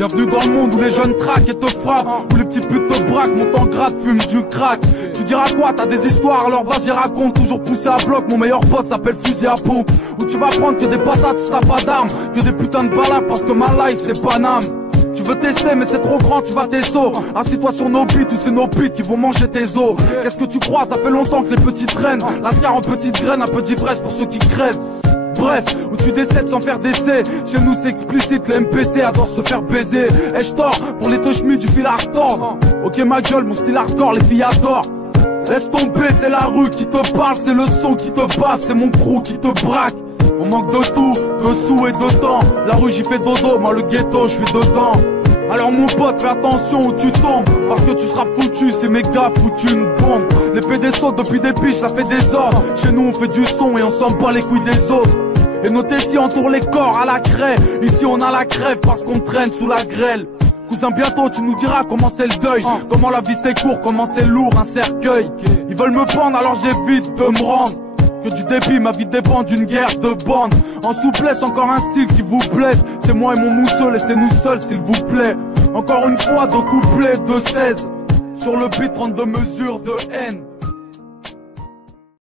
Bienvenue dans le monde où les jeunes traquent et te frappent, où les petits putes te braquent, montent en grade, fument du crack. Tu diras quoi, t'as des histoires, alors vas-y raconte. Toujours poussé à bloc, mon meilleur pote s'appelle fusil à pompe. Où tu vas prendre que des patates si t'as pas d'armes, que des putains de balafres parce que ma life c'est Paname. Tu veux tester mais c'est trop grand, tu vas tes sauts. Assis-toi sur nos bites ou c'est nos bites qui vont manger tes os. Qu'est-ce que tu crois, ça fait longtemps que les petits traînent. Lascar en petites graines, un peu d'ivresse pour ceux qui crèvent. Bref, où tu décèdes sans faire d'essai. Chez nous c'est explicite, les MPC adorent se faire baiser. Et j'tors pour les touchmis du fil à retordre. Ok ma gueule, mon style hardcore, les filles adorent. Laisse tomber, c'est la rue qui te parle, c'est le son qui te bave, c'est mon crew qui te braque. On manque de tout, de sous et de temps. La rue j'y fais dodo, moi le ghetto je suis dedans. Alors mon pote fais attention où tu tombes, parce que tu seras foutu, c'est mes gars foutu une bombe. Les PD sautent depuis des piges, ça fait des ordres. Chez nous on fait du son et on s'en bat les couilles des autres. Et nos tessis entourent les corps à la craie. Ici on a la crève parce qu'on traîne sous la grêle. Cousin bientôt tu nous diras comment c'est le deuil, comment la vie c'est court, comment c'est lourd un cercueil. Ils veulent me pendre alors j'évite de me rendre. Que du débit, ma vie dépend d'une guerre de bande. En souplesse, encore un style qui vous blesse. C'est moi et mon mousseux, laissez-nous seuls s'il vous plaît. Encore une fois, deux couplets de 16. Sur le beat, 32 mesures de haine.